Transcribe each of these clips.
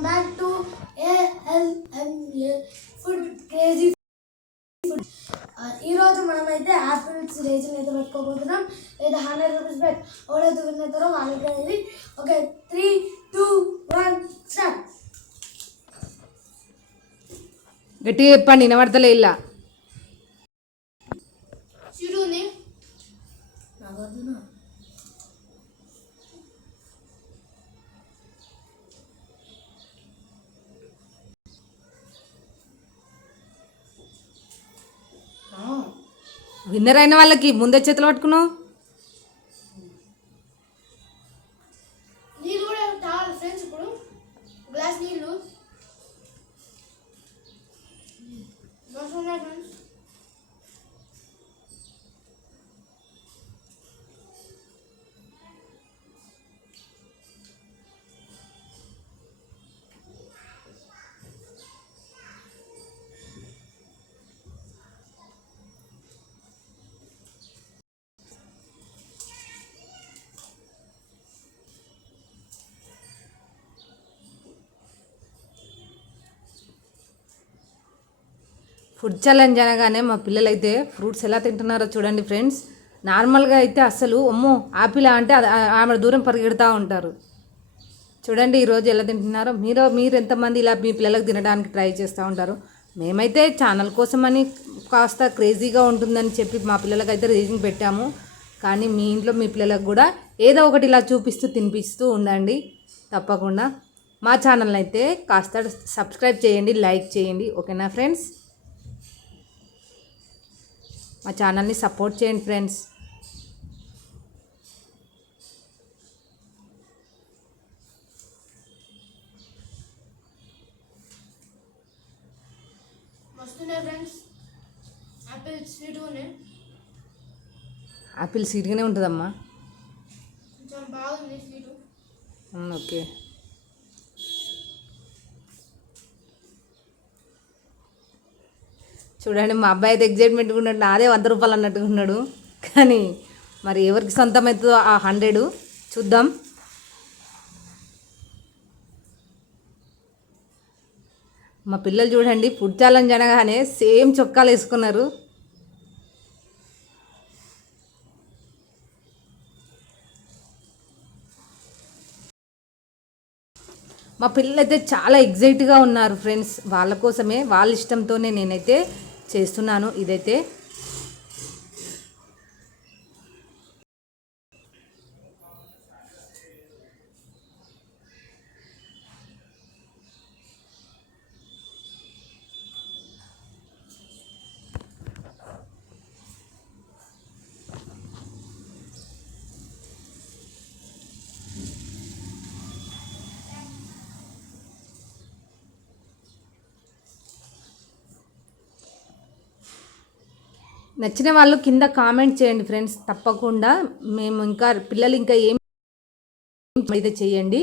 back to ALMA food crazy food. ఈరోజు మనమైతే apples resin అయితే పెట్టుకోబోతున్నాం. లేదా 100 రూపీస్ బెట్ ఎవరైతే విన్ అవుతారో వాళ్ళకి అనేది. ఓకే, 3, 2, 1 స్టార్ట్. గట్టిగా చెప్పండి, వినబడతలే. ఇలా చిరుని నాగదునా విన్నర్ అయిన వాళ్ళకి ముందే చేతులు పట్టుకున్నావు. నీళ్ళు కూడా తాగాలి ఫ్రెండ్స్. ఇప్పుడు గ్లాస్ నీళ్ళు ఫ్రెండ్స్. ఫుడ్ ఛాలెంజ్ అనగానే మా పిల్లలు అయితే ఫ్రూట్స్ ఎలా తింటున్నారో చూడండి ఫ్రెండ్స్. నార్మల్గా అయితే అసలు అమ్మో ఆపిల్ అంటే ఆమె దూరం పరిగెడుతూ ఉంటారు. చూడండి ఈరోజు ఎలా తింటున్నారో. మీరు ఎంతమంది ఇలా మీ పిల్లలకు తినడానికి ట్రై చేస్తూ ఉంటారు. మేమైతే ఛానల్ కోసమని కాస్త క్రేజీగా ఉంటుందని చెప్పి మా పిల్లలకి అయితే రేజింగ్ పెట్టాము. కానీ మీ ఇంట్లో మీ పిల్లలకు కూడా ఏదో ఒకటి ఇలా చూపిస్తూ తినిపిస్తూ ఉండండి తప్పకుండా. మా ఛానల్ని అయితే కాస్త సబ్స్క్రైబ్ చేయండి, లైక్ చేయండి. ఓకేనా ఫ్రెండ్స్? మా ఛానల్ని సపోర్ట్ చేయండి ఫ్రెండ్స్. వస్తున్నాయి ఫ్రెండ్స్. యాపిల్ స్వీట్గానే, ఆపిల్ స్వీట్గానే ఉంటుందమ్మా. కొంచెం బాగుంది స్వీటు. ఓకే, చూడండి మా అబ్బాయి అయితే ఎగ్జైట్మెంట్గా ఉన్నాడు. నాదే 100 రూపాయలు అన్నట్టుగా ఉన్నాడు. కానీ మరి ఎవరికి సొంతమవుతుందో ఆ 100 చూద్దాం. మా పిల్లలు చూడండి ఫుడ్ ఛాలెంజ్ అనగానే సేమ్ చొక్కాలు వేసుకున్నారు. మా పిల్లలు అయితే చాలా ఎగ్జైట్గా ఉన్నారు ఫ్రెండ్స్. వాళ్ళ కోసమే, వాళ్ళ ఇష్టంతోనే నేనైతే చేస్తున్నాను ఇదైతే. నచ్చిన వాళ్ళు కింద కామెంట్ చేయండి ఫ్రెండ్స్ తప్పకుండా. మేము ఇంకా పిల్లలు ఇంకా ఏం అయితే చేయండి.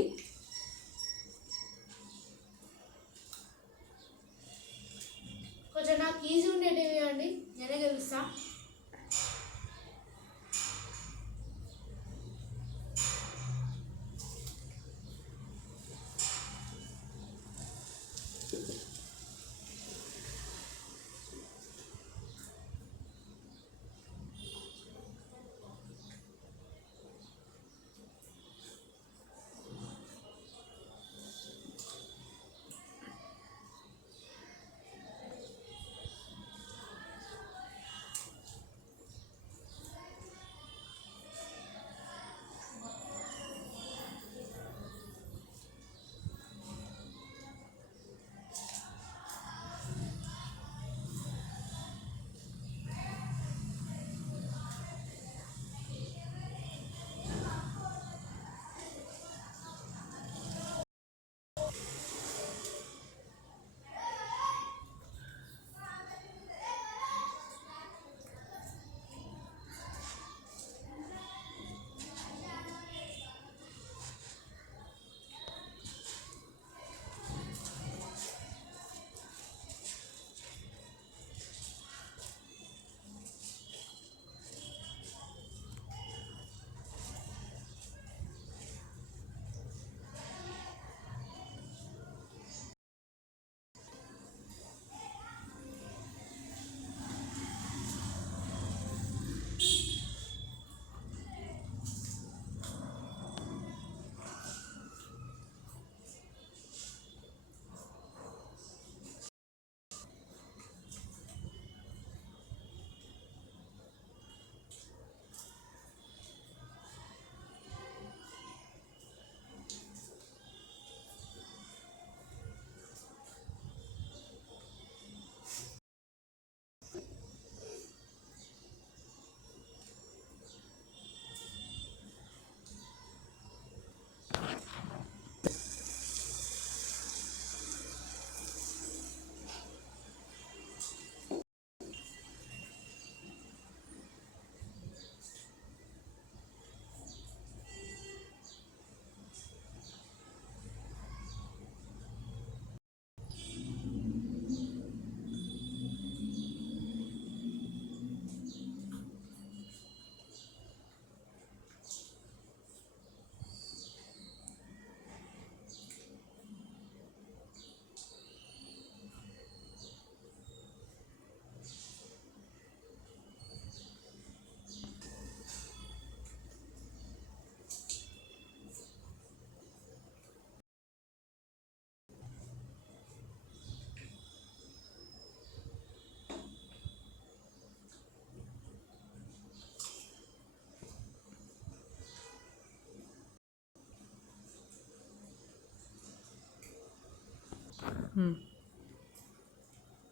కొంచెం నాకు ఈజీ ఉండేటివి అండి, నేనే గెలుస్తా.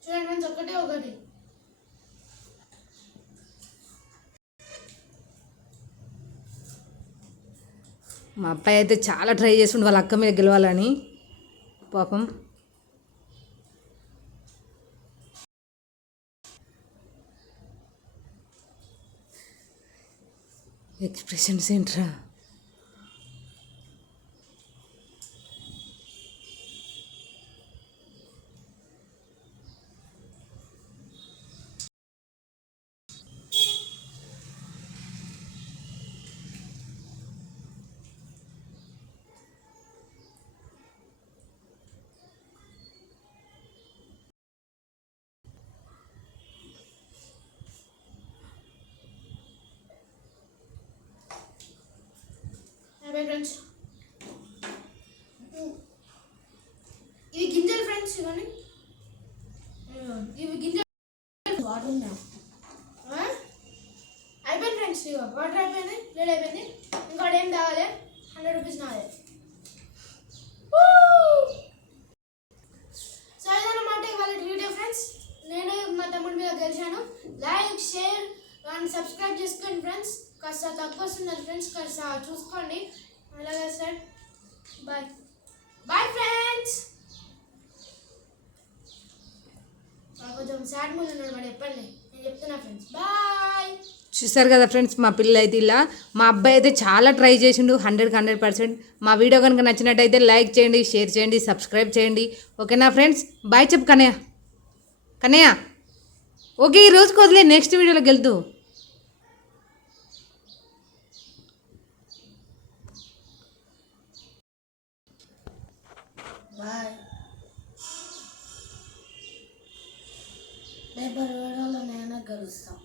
చూడండి ఫ్రెండ్స్, ఒకటి మా అబ్బాయి అయితే చాలా ట్రై చేస్తుండు వాళ్ళ అక్క మీద గెలవాలని పాపం. ఎక్స్ప్రెషన్స్ ఏంట్రా? ఫ్రెండ్స్. ఇవి గింజలు ఫ్రెండ్స్, ఇవన్నీ ఇవి గింజలు. వాటర్ ఉందా? అయిపోయింది ఫ్రెండ్స్, ఇగో వాటర్ అయిపోయింది, ప్లేట్ అయిపోయింది. ఇంకోటి ఏం కావాలి? 100 రూపీస్ నాదే. సో ఇదన్నమాట ఇవాళ వీడియో ఫ్రెండ్స్. నేను మా తమ్ముడి మీద గెలిచాను. లైక్, షేర్ అండ్ సబ్స్క్రైబ్ చేసుకోండి ఫ్రెండ్స్. కాస్త తక్కువ వస్తున్నారు ఫ్రెండ్స్, కాస్త చూసుకోండి. అలాగే సార్, బాయ్ బాయ్ ఫ్రెండ్స్. కొంచెం సాడ్ మూడ్ ఉన్నాడు వాడు, చెప్పండి, నేను చెప్తున్నా ఫ్రెండ్స్. బాయ్. చూసారు కదా ఫ్రెండ్స్, మా పిల్లలు అయితే ఇలా. మా అబ్బాయి అయితే చాలా ట్రై చేసిండు 100%. మా వీడియో కనుక నచ్చినట్టయితే లైక్ చేయండి, షేర్ చేయండి, సబ్స్క్రైబ్ చేయండి. ఓకేనా ఫ్రెండ్స్? బాయ్ చెప్పు కన్నయ్య. కన్నయ్య ఓకే, ఈ రోజుకి వదిలే, నెక్స్ట్ వీడియోలోకి వెళ్తూ. బాయ్. రేపటి వీడియోలో నేను గెలుస్తాను.